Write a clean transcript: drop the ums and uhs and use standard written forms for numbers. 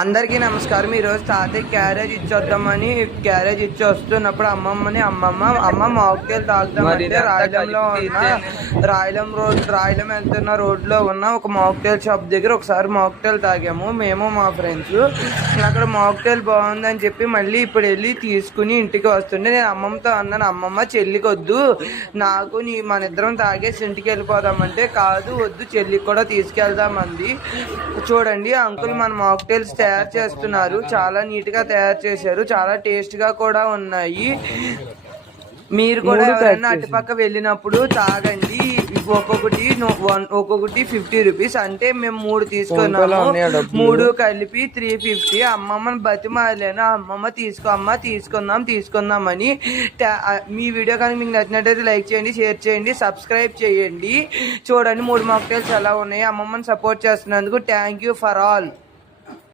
అందరికీ నమస్కారం. ఈరోజు తాతయ్య క్యారేజ్ ఇచ్చొద్దామని క్యారేజ్ ఇచ్చి వస్తున్నప్పుడు అమ్మ మాక్టైల్ తాగుతామంటే రాయలం వెళ్తున్న రోడ్లో ఉన్న ఒక మాక్టైల్ షాప్ దగ్గర ఒకసారి మాక్టైల్ తాగాము మేము మా ఫ్రెండ్స్. అక్కడ మాక్టైల్ బాగుందని చెప్పి మళ్ళీ ఇప్పుడు వెళ్ళి తీసుకుని ఇంటికి వస్తుంటే నేను అమ్మమ్మతో అన్నాను, అమ్మమ్మ చెల్లికొద్దు, నాకు మన ఇద్దరం తాగేసి ఇంటికి వెళ్ళిపోదామంటే కాదు వద్దు చెల్లికి కూడా తీసుకెళ్దామంది. చూడండి అంకుల్ మన మాక్టైల్స్ తయారు చేస్తున్నారు, చాలా నీట్ గా తయారు చేశారు, చాలా టేస్ట్ గా కూడా ఉన్నాయి. మీరు కూడా ఎవరైనా అటుపక్క వెళ్ళినప్పుడు తాగండి. ఒక్కొక్కటి 50 రూపీస్, అంటే మేము 3 తీసుకున్నాము, 3 కలిపి 350. అమ్మమ్మని బతిమాలేను, అమ్మమ్మ తీసుకుందామని. మీ వీడియో కనుక మీకు నచ్చినట్టయితే లైక్ చేయండి, షేర్ చేయండి, సబ్స్క్రైబ్ చేయండి. చూడండి 3 మాక్టైల్స్ ఎలా ఉన్నాయి. అమ్మమ్మని సపోర్ట్ చేస్తున్నందుకు థ్యాంక్ యూ ఫర్ ఆల్.